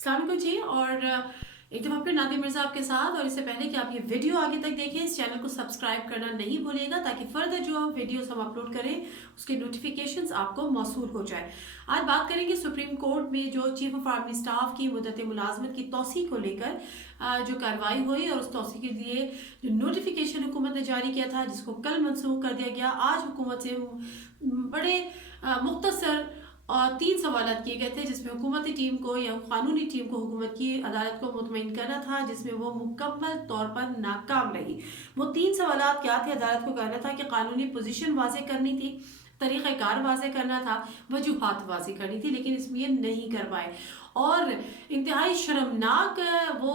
अस्सलाम वालेकुम जी। और एक दफ़ा फिर नादिया मिर्ज़ा आपके साथ। और इससे पहले कि आप ये वीडियो आगे तक देखें, इस चैनल को सब्सक्राइब करना नहीं भूलिएगा ताकि फर्दर जो वीडियोस हम अपलोड करें उसके नोटिफिकेशंस आपको मौसूल हो जाए। आज बात करेंगे सुप्रीम कोर्ट में जो चीफ ऑफ आर्मी स्टाफ की मुद्दत मुलाजमत की तौसी को लेकर जो कार्रवाई हुई और उस तौसी के लिए जो नोटिफिकेशन हुकूमत ने जारी किया था जिसको कल मनसूख कर दिया गया। आज हुकूमत से बड़े मुख्तसर और 3 सवाल किए गए थे जिसमें हुकूमती टीम को या कानूनी टीम को हुकूमत की अदालत को मुतमईन करना था, जिसमें वो मुकम्मल तौर पर नाकाम रही। वो 3 सवाल क्या थे? अदालत को कहना था कि कानूनी पोजीशन वाजे करनी थी, तरीक़ाकार वाजे करना था, वजूहात वाजे करनी थी, लेकिन इसमें ये नहीं कर पाए। और इंतहाई शर्मनाक वो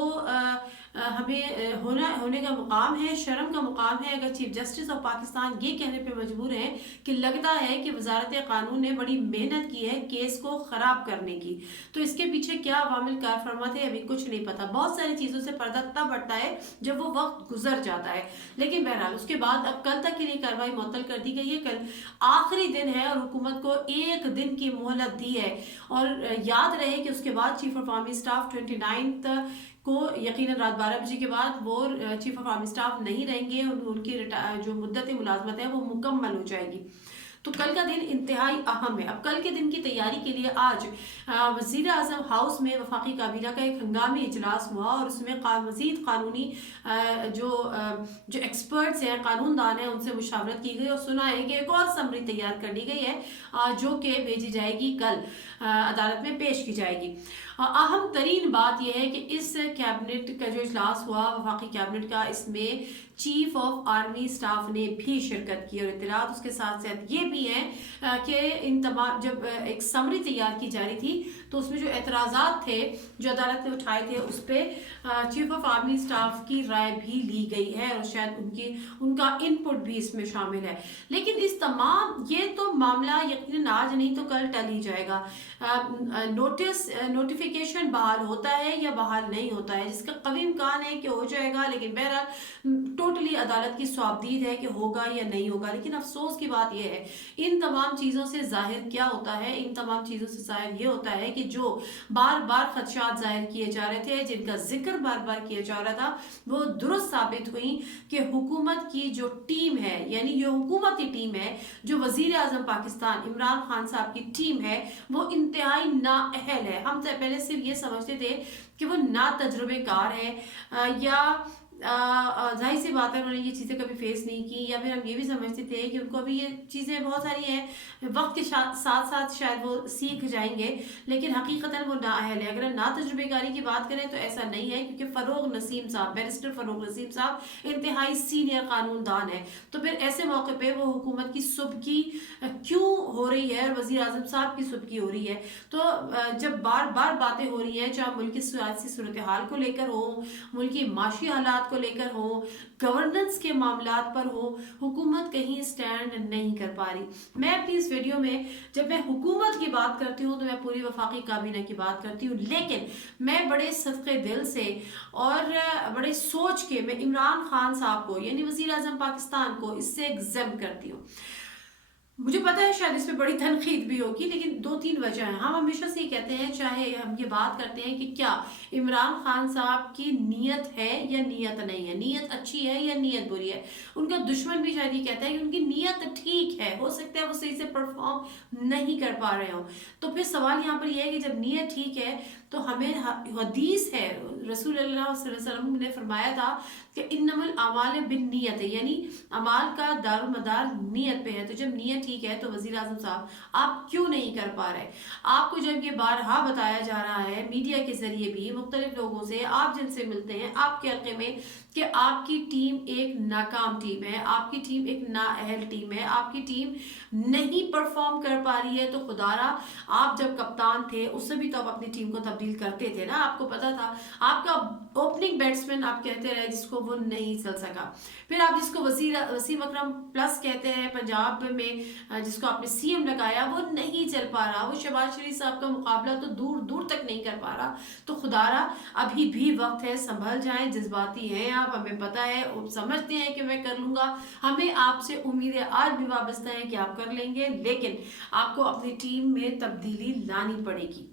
हमें होने का मुकाम है, शर्म का मुकाम है अगर चीफ जस्टिस ऑफ पाकिस्तान ये कहने पे मजबूर हैं कि लगता है कि वजारत कानून ने बड़ी मेहनत की है केस को ख़राब करने की। तो इसके पीछे क्या अवामिल कार फरमा थे अभी कुछ नहीं पता। बहुत सारी चीज़ों से पर्दा तब हटता है जब वो वक्त गुजर जाता है, लेकिन बहरहाल उसके बाद अब कल तक के लिए कार्रवाई मुअत्तल कर दी गई है। कल आखिरी दिन है और हुकूमत को 1 दिन की मोहलत दी है। और याद रहे कि उसके बाद चीफ ऑफ आर्मी स्टाफ 29 को यकीनन रात 12 बजे के बाद वो चीफ ऑफ आर्मी स्टाफ नहीं रहेंगे और उनकी जो मुद्दत मुलाजमत है वो मुकम्मल हो जाएगी। तो कल का दिन इंतहाई अहम है। अब कल के दिन की तैयारी के लिए आज वज़ीर आज़म हाउस में वफाकी काबीना का एक हंगामी इजलास हुआ और उसमें मज़ीद कानूनी जो एक्सपर्ट्स हैं, कानूनदान हैं, उनसे मुशावरत की गई और सुना है कि एक और समरी तैयार कर ली गई है जो कि भेजी जाएगी, कल अदालत में पेश की जाएगी। अहम तरीन बात यह है कि इस कैबिनेट का जो इजलास हुआ वफाकी कैबिनेट का, इसमें चीफ ऑफ आर्मी स्टाफ ने भी शिरकत की और इत्तलात उसके साथ साथ ये भी है कि इन तमाम जब एक समरी तैयार की जा रही थी तो उसमें जो एतराज़ात थे जो अदालत ने उठाए थे उस पर चीफ ऑफ आर्मी स्टाफ की राय भी ली गई है और शायद उनका इनपुट भी इसमें शामिल है। लेकिन इस तमाम ये तो मामला यकीनन आज नहीं तो कल टल ही जाएगा। नोटिफिकेशन बहाल होता है या बहाल नहीं होता है, जिसका कभी इम्कान है कि हो जाएगा, लेकिन बहरहाल टोटली अदालत की स्वाबदीद है कि होगा या नहीं होगा। लेकिन अफसोस की बात यह है इन तमाम चीज़ों से जाहिर क्या होता है, इन तमाम चीज़ों से जाहिर ये होता है कि जो बार बार खदशात जाहिर किए जा रहे थे, जिनका जिक्र बार बार किया जा रहा था, वो दुरुस्त साबित हुई कि हुकूमत की जो टीम है, यानी जो हुकूमती टीम है, जो वजीर आजम पाकिस्तान इमरान खान साहब की टीम है, वो इंतहाई नाअहल है। हम पहले सिर्फ ये समझते थे कि वो ना तजुर्बेकार है या जाहिर सी बात है उन्होंने ये चीज़ें कभी फेस नहीं की, या फिर हम ये भी समझते थे कि उनको अभी ये चीज़ें बहुत सारी हैं, वक्त के साथ साथ शायद वो सीख जाएंगे, लेकिन हकीकतन वो नाअहल है। अगर ना तजुर्बेकारी की बात करें तो ऐसा नहीं है, क्योंकि फ़रोग नसीम साहब, बैरिस्टर फ़रोग नसीम साहब इंतहाई सीनियर कानूनदान है। तो फिर ऐसे मौके पर वो हुकूमत की सुबकी क्यों हो रही है और वज़ीर आज़म साहब की सुबकी हो रही है? तो जब बार बार बातें हो रही हैं, चाहे मुल्क की सियासी सूरत हाल को लेकर हो, मुल्क की माशी हालात को लेकर हो, गवर्नेंस के मामलात पर हो, हुकूमत कहीं स्टैंड नहीं कर पा रही। मैं अपनी इस वीडियो में जब मैं हुकूमत की बात करती हूँ तो मैं पूरी वफाकी काबीना की बात करती हूँ, लेकिन मैं बड़े सदक़े दिल से और बड़े सोच के मैं इमरान खान साहब को यानी वज़ीर आज़म पाकिस्तान को इससे एग्ज़ैम्प्ट करती हूँ। मुझे पता है शायद इस पे बड़ी तनकीद भी होगी, लेकिन 2-3 वजह हैं। हम हमेशा से ही कहते हैं, चाहे हम ये बात करते हैं कि क्या इमरान खान साहब की नीयत है या नीयत नहीं है, नीयत अच्छी है या नीयत बुरी है। उनका दुश्मन भी शायद ये कहता है कि उनकी नीयत ठीक है, हो सकता है वो सही से परफॉर्म नहीं कर पा रहे हो। तो फिर सवाल यहाँ पर यह है कि जब नीयत ठीक है तो हमें हदीस है, रसूल अल्लाह सल्लल्लाहु अलैहि वसल्लम ने फरमाया था कि इन्नमल आमाल बिन नीयत है, यानी अमाल का दारोमदार नीयत पे है। तो जब नीयत ठीक है तो वज़ीर आज़म साहब आप क्यों नहीं कर पा रहे? आपको जब ये बारहा बताया जा रहा है मीडिया के जरिए भी, मुख्तलिफ लोगों से, आप जिनसे मिलते हैं, आपके हक़ में कि आपकी टीम एक नाकाम टीम है, आपकी टीम एक नाअहल टीम है, आपकी टीम नहीं परफॉर्म कर पा रही है, तो खुदारा आप जब कप्तान थे उससे भी तो आप अपनी टीम को तब्दील करते थे ना। आपको पता था आपका ओपनिंग बैट्समैन आप कहते रहे जिसको वो नहीं चल सका, फिर आप जिसको वसीम अकरम प्लस कहते हैं पंजाब में, जिसको आपने सीएम लगाया, वो नहीं चल पा रहा, वो शहबाज शरीफ साहब का मुकाबला तो दूर दूर तक नहीं कर पा रहा। तो खुदारा अभी भी वक्त है, संभल जाएं, जज्बाती हैं आप, हमें पता है, समझते हैं कि मैं कर लूंगा, हमें आपसे उम्मीदें आज भी वाबस्ता है कि आप कर लेंगे, लेकिन आपको अपनी टीम में तब्दीली लानी पड़ेगी।